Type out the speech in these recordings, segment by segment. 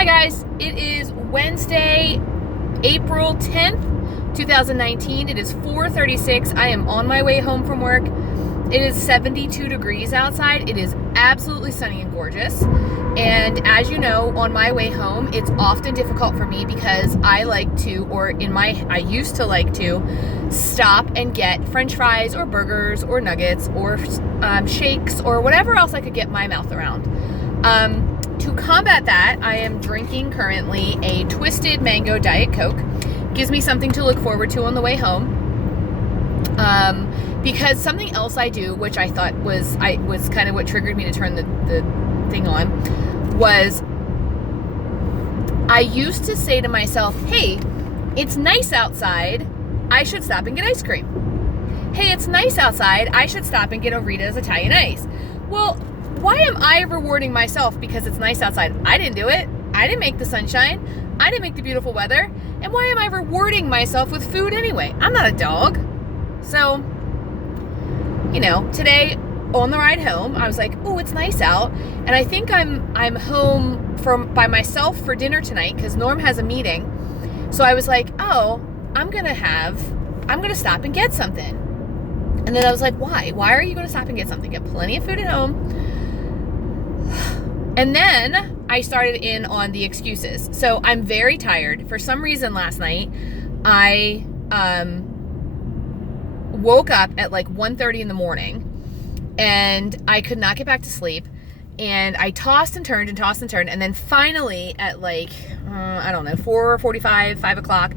Hi guys, it is Wednesday, April 10th, 2019. It is 4:36. I am on my way home from work. It is 72 degrees outside. It is absolutely sunny and gorgeous. And as you know, on my way home, it's often difficult for me because I used to like to stop and get French fries or burgers or nuggets or shakes or whatever else I could get my mouth around. To combat that, I am drinking currently a Twisted Mango Diet Coke. Gives me something to look forward to on the way home. Because something else I do, which I thought was kind of what triggered me to turn the thing on, was I used to say to myself, hey, it's nice outside, I should stop and get ice cream. Hey, it's nice outside, I should stop and get a Rita's Italian Ice. Well, why am I rewarding myself because it's nice outside? I didn't do it. I didn't make the sunshine. I didn't make the beautiful weather. And why am I rewarding myself with food anyway? I'm not a dog. So, today on the ride home, I was like, oh, it's nice out. And I think I'm home by myself for dinner tonight because Norm has a meeting. So I was like, oh, I'm going to stop and get something. And then I was like, why? Why are you going to stop and get something? Get plenty of food at home. And then I started in on the excuses. So I'm very tired. For some reason last night, I woke up at like 1:30 in the morning and I could not get back to sleep. And I tossed and turned. And then finally at 4:45, 5 o'clock,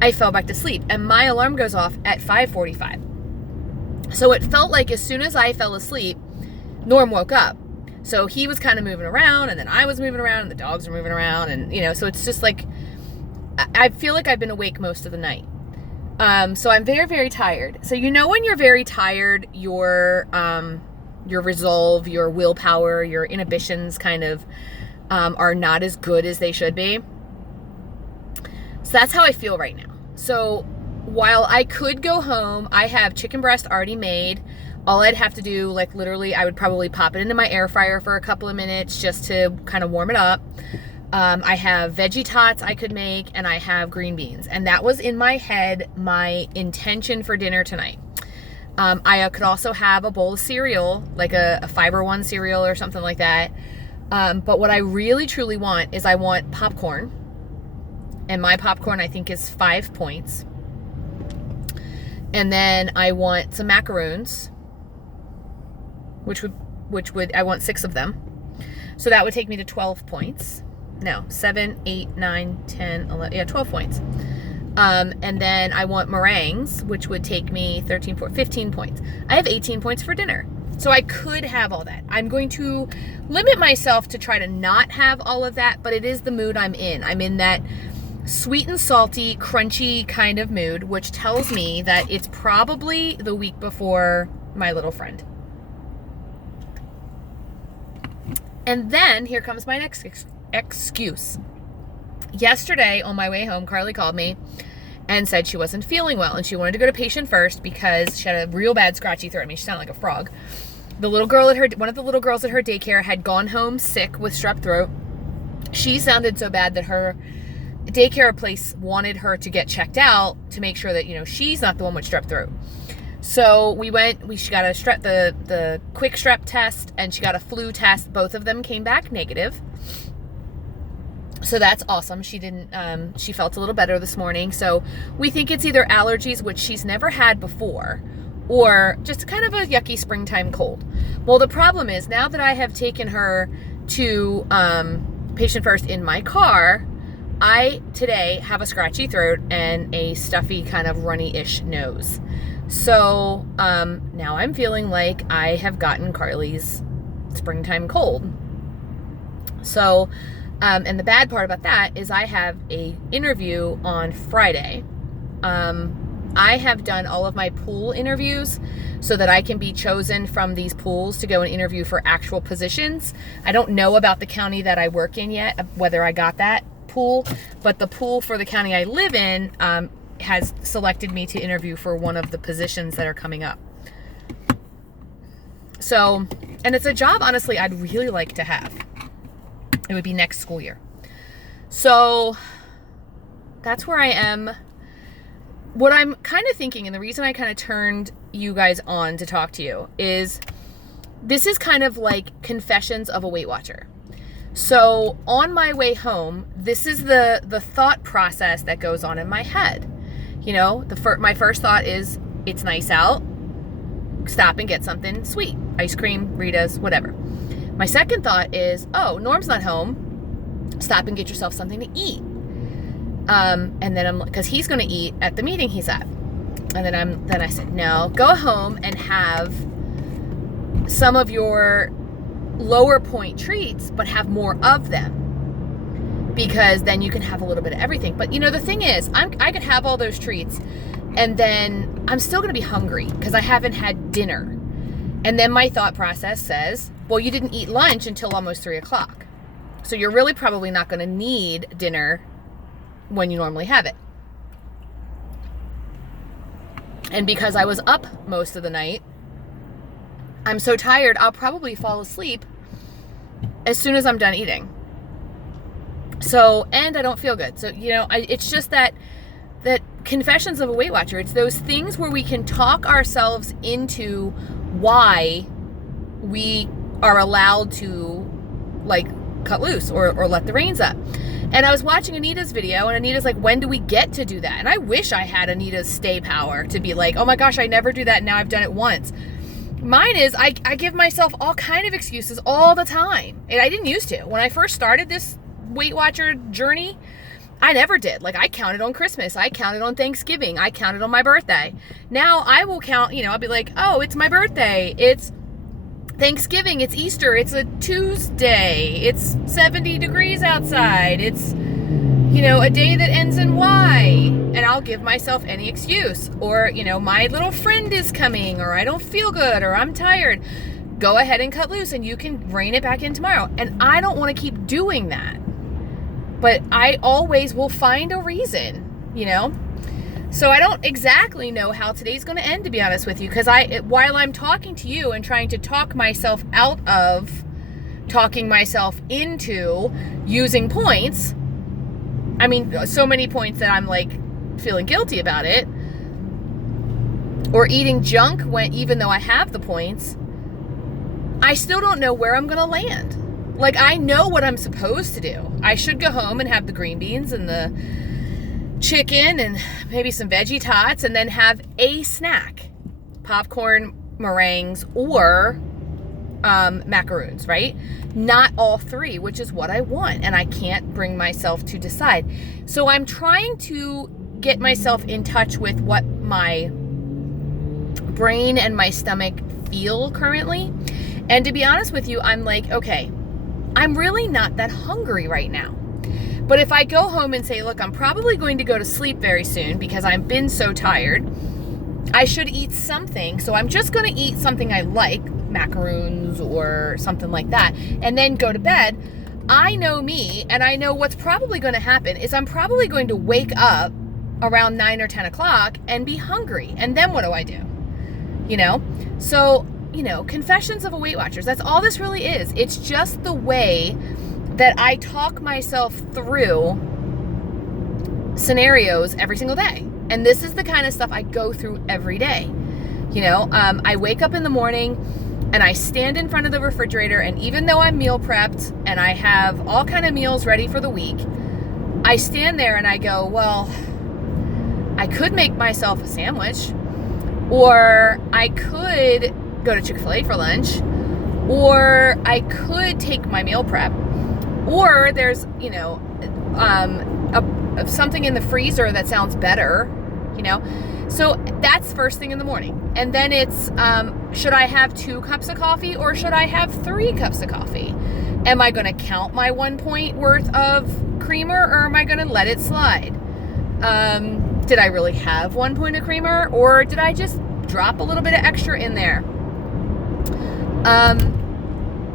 I fell back to sleep. And my alarm goes off at 5:45. So it felt like as soon as I fell asleep, Norm woke up. So he was kind of moving around, and then I was moving around, and the dogs were moving around, and so it's just like I feel like I've been awake most of the night. So I'm very, very tired. So when you're very tired, your resolve, your willpower, your inhibitions kind of are not as good as they should be. So that's how I feel right now. So while I could go home, I have chicken breast already made. All I'd have to do, literally, I would probably pop it into my air fryer for a couple of minutes just to kind of warm it up. I have veggie tots I could make, and I have green beans. And that was in my head, my intention for dinner tonight. I could also have a bowl of cereal, like a Fiber One cereal or something like that. But what I really, truly want is I want popcorn. And my popcorn, I think, is 5 points. And then I want some macaroons, which would I want 6 of them. So that would take me to 12 points. No, 7, 8, 9, 10, 11, 12 points. And then I want meringues, which would take me 15 points. I have 18 points for dinner. So I could have all that. I'm going to limit myself to try to not have all of that, but it is the mood I'm in. I'm in that sweet and salty, crunchy kind of mood, which tells me that it's probably the week before my little friend. And then here comes my next excuse. Yesterday on my way home, Carly called me and said she wasn't feeling well and she wanted to go to patient first because she had a real bad scratchy throat. I mean, she sounded like a frog. One of the little girls at her daycare had gone home sick with strep throat. She sounded so bad that her daycare place wanted her to get checked out to make sure that she's not the one with strep throat. So she got the quick strep test and she got a flu test. Both of them came back negative. So that's awesome. She felt a little better this morning. So we think it's either allergies, which she's never had before, or just kind of a yucky springtime cold. Well, the problem is now that I have taken her to patient first in my car, I today have a scratchy throat and a stuffy kind of runny-ish nose. So now I'm feeling like I have gotten Carly's springtime cold. So, and the bad part about that is I have a interview on Friday. I have done all of my pool interviews so that I can be chosen from these pools to go and interview for actual positions. I don't know about the county that I work in yet, whether I got that pool, but the pool for the county I live in has selected me to interview for one of the positions that are coming up. So, and it's a job, honestly, I'd really like to have. It would be next school year. So that's where I am. What I'm kind of thinking, and the reason I kind of turned you guys on to talk to you, is this is kind of like confessions of a Weight Watcher. So on my way home, this is the thought process that goes on in my head. You know, my first thought is, it's nice out. Stop and get something sweet. Ice cream, Rita's, whatever. My second thought is, oh, Norm's not home. Stop and get yourself something to eat. And then because he's going to eat at the meeting he's at. And then I said, no, go home and have some of your lower point treats, but have more of them, because then you can have a little bit of everything. But you know, the thing is, I could have all those treats and then I'm still going to be hungry because I haven't had dinner. And then my thought process says, well, you didn't eat lunch until almost 3:00. So you're really probably not going to need dinner when you normally have it. And because I was up most of the night, I'm so tired, I'll probably fall asleep as soon as I'm done eating. So, and I don't feel good. So, you know, it's just that confessions of a Weight Watcher. It's those things where we can talk ourselves into why we are allowed to, like, cut loose or let the reins up. And I was watching Anita's video, and Anita's like, when do we get to do that? And I wish I had Anita's stay power to be like, oh my gosh, I never do that, and now I've done it once. Mine is, I give myself all kind of excuses all the time. And I didn't used to. When I first started this Weight Watcher journey, I never did. Like, I counted on Christmas. I counted on Thanksgiving. I counted on my birthday. Now I will count, you know, I'll be like, oh, it's my birthday. It's Thanksgiving. It's Easter. It's a Tuesday. It's 70 degrees outside. It's, you know, a day that ends in Y. And I'll give myself any excuse. Or, you know, my little friend is coming, or I don't feel good, or I'm tired. Go ahead and cut loose, and you can rein it back in tomorrow. And I don't want to keep doing that. But I always will find a reason, you know? So I don't exactly know how today's going to end, to be honest with you, because while I'm talking to you and trying to talk myself out of talking myself into using points, I mean, so many points that I'm like feeling guilty about it, or eating junk even though I have the points, I still don't know where I'm going to land. Like, I know what I'm supposed to do. I should go home and have the green beans and the chicken and maybe some veggie tots, and then have a snack. Popcorn, meringues, or macaroons, right? Not all three, which is what I want, and I can't bring myself to decide. So I'm trying to get myself in touch with what my brain and my stomach feel currently. And to be honest with you, I'm like, okay, I'm really not that hungry right now. But if I go home and say, look, I'm probably going to go to sleep very soon because I've been so tired, I should eat something. So I'm just going to eat something I like, macaroons or something like that, and then go to bed. I know me, and I know what's probably going to happen is I'm probably going to wake up around 9 or 10 o'clock and be hungry. And then what do? You know? So, you know, confessions of a Weight Watchers, that's all this really is. It's just the way that I talk myself through scenarios every single day. And this is the kind of stuff I go through every day. You know, I wake up in the morning and I stand in front of the refrigerator, and even though I'm meal prepped and I have all kind of meals ready for the week, I stand there and I go, well, I could make myself a sandwich, or I could go to Chick-fil-A for lunch, or I could take my meal prep, or there's, you know, something in the freezer that sounds better, you know. So that's first thing in the morning. And then it's, should I have 2 cups of coffee or should I have 3 cups of coffee? Am I going to count my 1 point worth of creamer, or am I going to let it slide? Did I really have 1 point of creamer, or did I just drop a little bit of extra in there?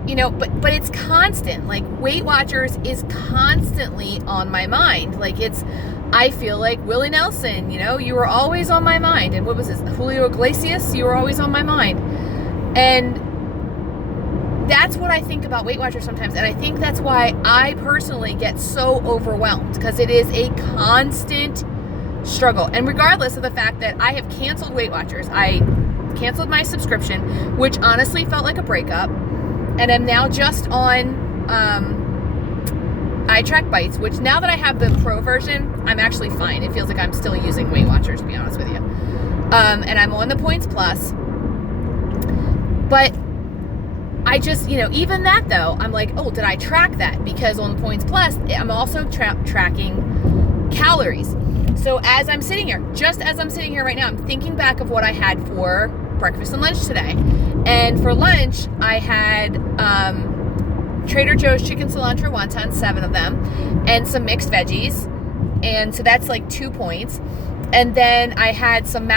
You know, but it's constant. Like, Weight Watchers is constantly on my mind. Like, I feel like Willie Nelson, you know, you were always on my mind. And what was this? Julio Iglesias, you were always on my mind. And that's what I think about Weight Watchers sometimes. And I think that's why I personally get so overwhelmed, because it is a constant struggle. And regardless of the fact that I have canceled Weight Watchers, I canceled my subscription, which honestly felt like a breakup, and I'm now just on iTrack Bites, which now that I have the pro version, I'm actually fine. It feels like I'm still using Weight Watchers, to be honest with you. And I'm on the Points Plus. But I just, even that though, I'm like, oh, did I track that? Because on the Points Plus, I'm also tracking calories. So as I'm sitting here, just as I'm sitting here right now, I'm thinking back of what I had for breakfast and lunch today. And for lunch, I had Trader Joe's chicken cilantro wontons, 7 of them, and some mixed veggies. And so that's like 2 points. And then I had some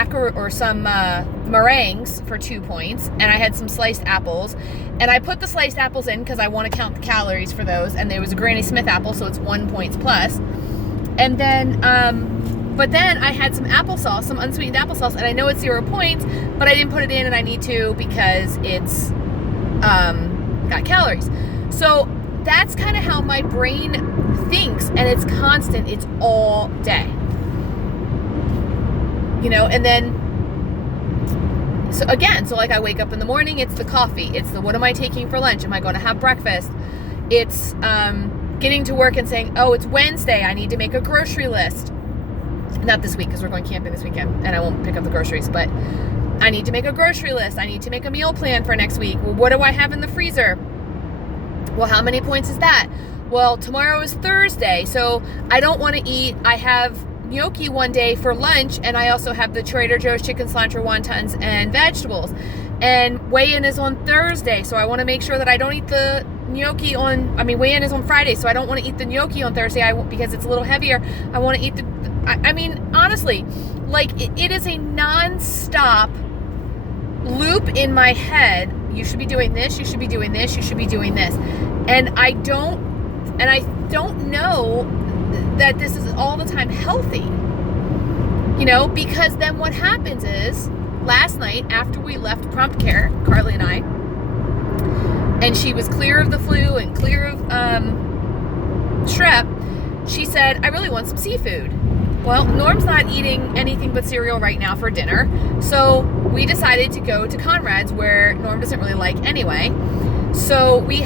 meringues for 2 points, and I had some sliced apples. And I put the sliced apples in because I want to count the calories for those. And there was a Granny Smith apple, so it's 1 point plus. And then, but then I had some applesauce, some unsweetened applesauce, and I know it's 0 points, but I didn't put it in, and I need to because it's got calories. So that's kind of how my brain thinks, and it's constant. It's all day. And then, so again, so like I wake up in the morning, it's the coffee. It's the, what am I taking for lunch? Am I going to have breakfast? It's getting to work and saying, oh, it's Wednesday. I need to make a grocery list. Not this week because we're going camping this weekend and I won't pick up the groceries, but I need to make a grocery list. I need to make a meal plan for next week. Well, what do I have in the freezer? Well, how many points is that? Well, tomorrow is Thursday, so I don't want to eat. I have gnocchi one day for lunch, and I also have the Trader Joe's chicken cilantro wontons and vegetables. And weigh-in is on Thursday, so I want to make sure that I don't eat the gnocchi weigh-in is on Friday, so I don't want to eat the gnocchi on Thursday because it's a little heavier. I want to eat honestly, like it is a non-stop loop in my head. You should be doing this, you should be doing this, you should be doing this. And I don't know that this is all the time healthy. Because then what happens is, last night after we left prompt care, Carly and I, and she was clear of the flu and clear of strep, she said, I really want some seafood. Well, Norm's not eating anything but cereal right now for dinner, so we decided to go to Conrad's, where Norm doesn't really like anyway. So we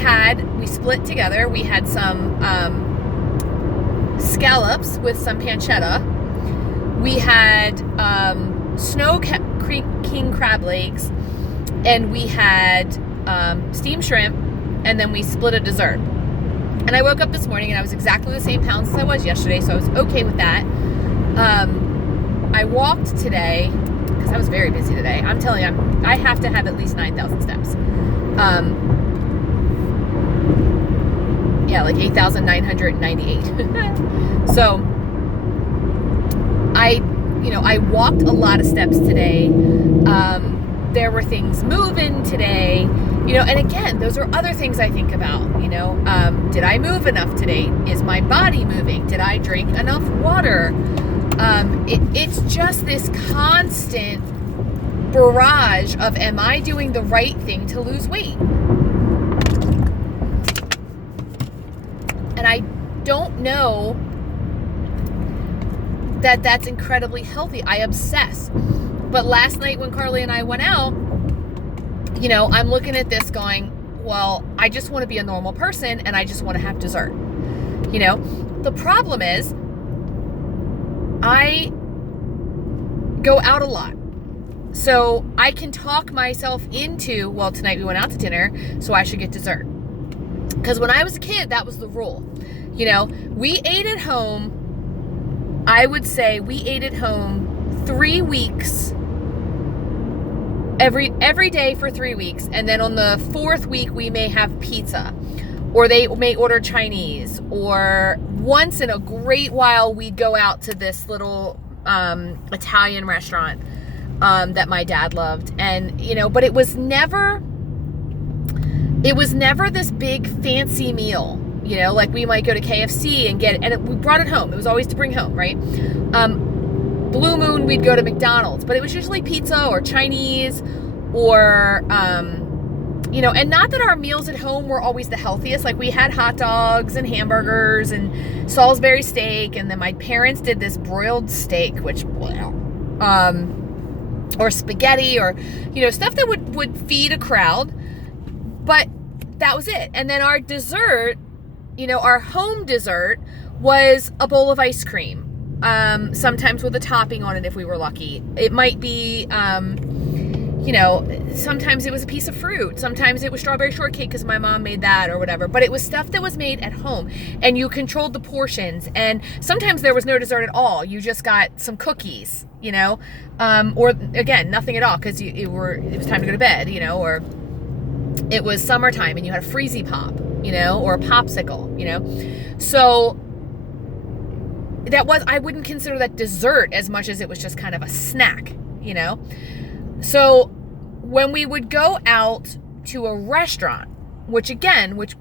split together. We had some scallops with some pancetta. We had snow king crab legs, and we had steamed shrimp, and then we split a dessert. And I woke up this morning and I was exactly the same pounds as I was yesterday, so I was okay with that. I walked today because I was very busy today. I'm telling you, I have to have at least 9,000 steps. Like 8,998. So I walked a lot of steps today. There were things moving today, and again, those are other things I think about. Did I move enough today? Is my body moving? Did I drink enough water? It's just this constant barrage of, am I doing the right thing to lose weight? And I don't know that that's incredibly healthy. I obsess. But last night when Carly and I went out, I'm looking at this going, well, I just want to be a normal person and I just want to have dessert. The problem is I go out a lot. So I can talk myself into, well, tonight we went out to dinner, so I should get dessert. Because when I was a kid, that was the rule. We ate at home, I would say we ate at home 3 weeks, every day for 3 weeks. And then on the 4th week, we may have pizza, or they may order Chinese, or once in a great while, we'd go out to this little Italian restaurant that my dad loved. And, but it was never this big fancy meal. Like we might go to KFC and get it, and we brought it home. It was always to bring home, right? Blue Moon, we'd go to McDonald's, but it was usually pizza or Chinese or and not that our meals at home were always the healthiest. Like, we had hot dogs and hamburgers and Salisbury steak, and then my parents did this broiled steak, which, or spaghetti, or, stuff that would feed a crowd. But that was it. And then our dessert, our home dessert was a bowl of ice cream. Sometimes with a topping on it if we were lucky. It might be, sometimes it was a piece of fruit. Sometimes it was strawberry shortcake because my mom made that or whatever. But it was stuff that was made at home, and you controlled the portions. And sometimes there was no dessert at all. You just got some cookies, or again, nothing at all because it was time to go to bed, or it was summertime and you had a freezy pop, or a popsicle, So I wouldn't consider that dessert as much as it was just kind of a snack, So when we would go out to a restaurant, which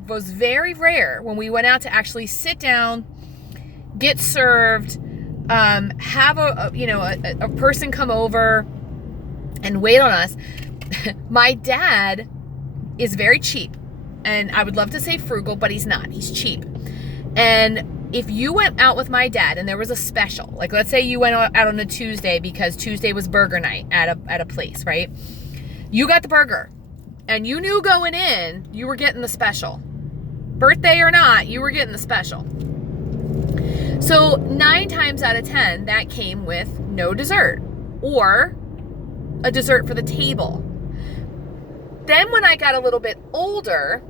was very rare, when we went out to actually sit down, get served, have a person come over and wait on us. My dad is very cheap, and I would love to say frugal, but he's not. He's cheap. And if you went out with my dad and there was a special, like let's say you went out on a Tuesday because Tuesday was burger night at a place, right? You got the burger, and you knew going in you were getting the special. Birthday or not, you were getting the special. So 9 times out of 10, that came with no dessert or a dessert for the table. Then when I got a little bit older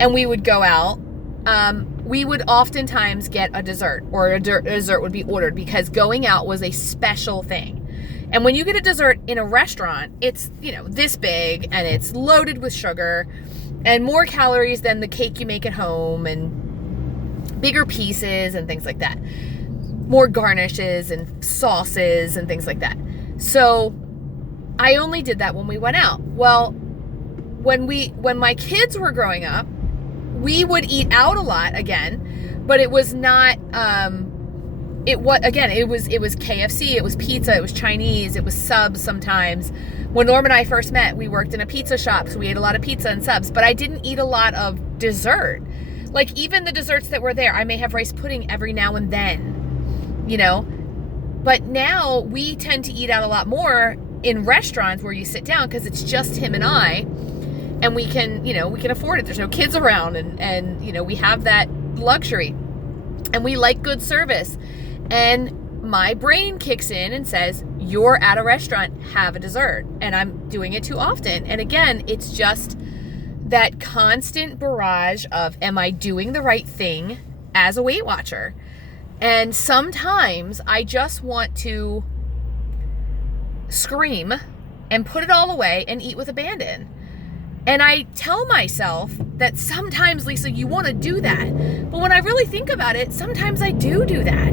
and we would go out, we would oftentimes get a dessert, or a dessert would be ordered because going out was a special thing. And when you get a dessert in a restaurant, it's, this big, and it's loaded with sugar and more calories than the cake you make at home, and bigger pieces and things like that. More garnishes and sauces and things like that. So I only did that when we went out. Well, when my kids were growing up, we would eat out a lot again, but it was not, it was KFC, it was pizza, it was Chinese, it was subs sometimes. When Norm and I first met, we worked in a pizza shop, so we ate a lot of pizza and subs, but I didn't eat a lot of dessert. Like, even the desserts that were there, I may have rice pudding every now and then, But now we tend to eat out a lot more in restaurants where you sit down because it's just him and I, and we can afford it. There's no kids around, and we have that luxury, and we like good service. And my brain kicks in and says, you're at a restaurant, have a dessert. And I'm doing it too often. And again, it's just that constant barrage of, am I doing the right thing as a Weight Watcher? And sometimes I just want to scream and put it all away and eat with abandon. And I tell myself that sometimes, Lisa, you want to do that. But when I really think about it, sometimes I do that.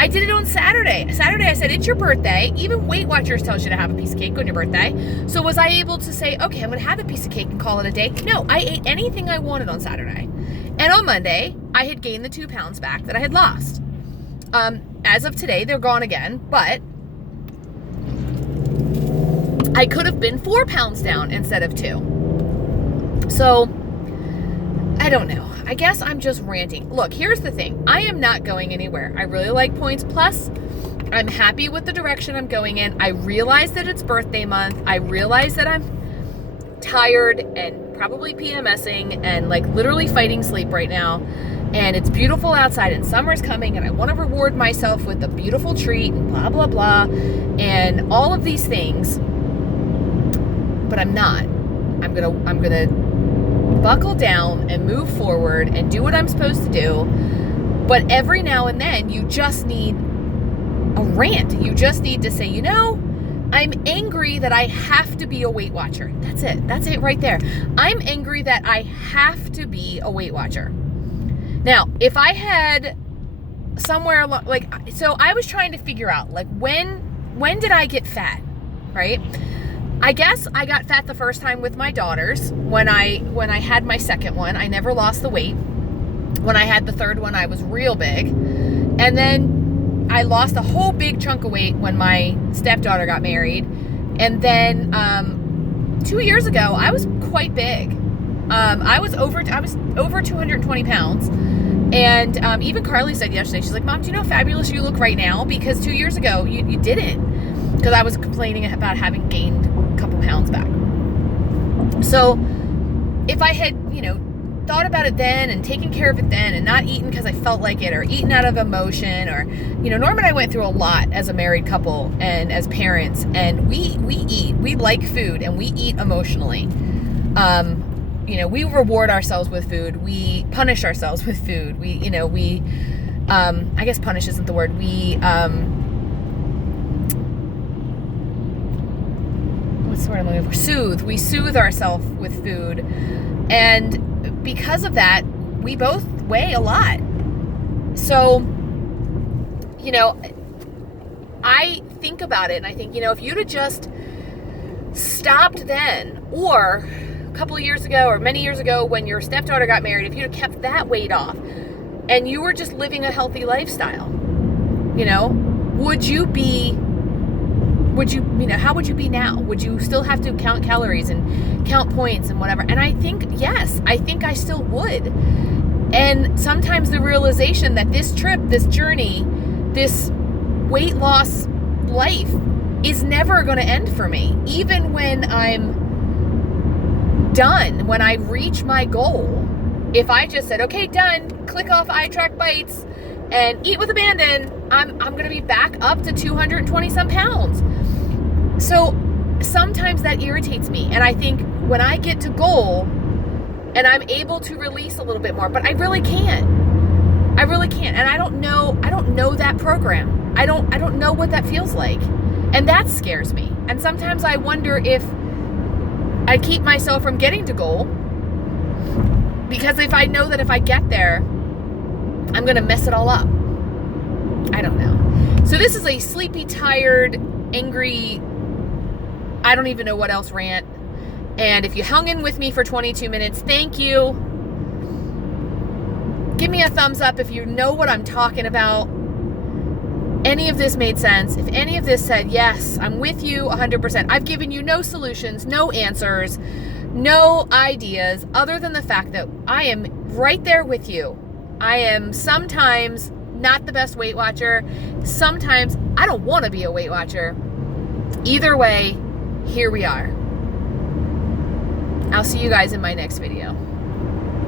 I did it on Saturday. Saturday, I said, it's your birthday. Even Weight Watchers tells you to have a piece of cake on your birthday. So was I able to say, okay, I'm going to have a piece of cake and call it a day? No, I ate anything I wanted on Saturday. And on Monday, I had gained the 2 pounds back that I had lost. As of today, they're gone again, but I could have been 4 pounds down instead of 2. So, I don't know. I guess I'm just ranting. Look, here's the thing. I am not going anywhere. I really like Points Plus. I'm happy with the direction I'm going in. I realize that it's birthday month. I realize that I'm tired and probably PMSing and like literally fighting sleep right now. And it's beautiful outside and summer's coming and I want to reward myself with a beautiful treat and blah, blah, blah. And all of these things. But I'm not. I'm gonna buckle down and move forward and do what I'm supposed to do. But every now and then you just need a rant. You just need to say, I'm angry that I have to be a Weight Watcher. That's it. That's it right there. I'm angry that I have to be a Weight Watcher. Now, if I had somewhere so I was trying to figure out when did I get fat, right? I guess I got fat the first time with my daughters. When I had my second one, I never lost the weight. When I had the third one, I was real big. And then I lost a whole big chunk of weight when my stepdaughter got married. And then 2 years ago, I was quite big. I was over 220 pounds. And even Carly said yesterday, she's like, Mom, do you know how fabulous you look right now? Because 2 years ago, you didn't. Because I was complaining about having gained a couple pounds back. So if I had, thought about it then and taken care of it then and not eaten because I felt like it, or eaten out of emotion, or, Norm and I went through a lot as a married couple and as parents, and we like food, and we eat emotionally. We reward ourselves with food. We punish ourselves with food. I guess punish isn't the word. What's the word I'm looking for? Soothe. We soothe ourselves with food. And because of that, we both weigh a lot. So, I think about it and I think, if you'd have just stopped then, or a couple of years ago or many years ago when your stepdaughter got married, if you'd have kept that weight off and you were just living a healthy lifestyle, how would you be now? Would you still have to count calories and count points and whatever? And I think, yes, I think I still would. And sometimes the realization that this trip, this journey, this weight loss life is never going to end for me. Even when I'm done, when I reach my goal, if I just said, okay, done, click off iTrack bites and eat with abandon, I'm going to be back up to 220 some pounds. So sometimes that irritates me. And I think when I get to goal and I'm able to release a little bit more, but I really can't. And I don't know that program. I don't know what that feels like. And that scares me. And sometimes I wonder if I keep myself from getting to goal, because if I know that if I get there, I'm going to mess it all up. I don't know. So this is a sleepy, tired, angry, I don't even know what else rant. And if you hung in with me for 22 minutes, thank you. Give me a thumbs up if you know what I'm talking about. Any of this made sense. If any of this said, yes, I'm with you 100%. I've given you no solutions, no answers, no ideas, other than the fact that I am right there with you. I am sometimes not the best Weight Watcher. Sometimes I don't want to be a Weight Watcher. Either way, here we are. I'll see you guys in my next video.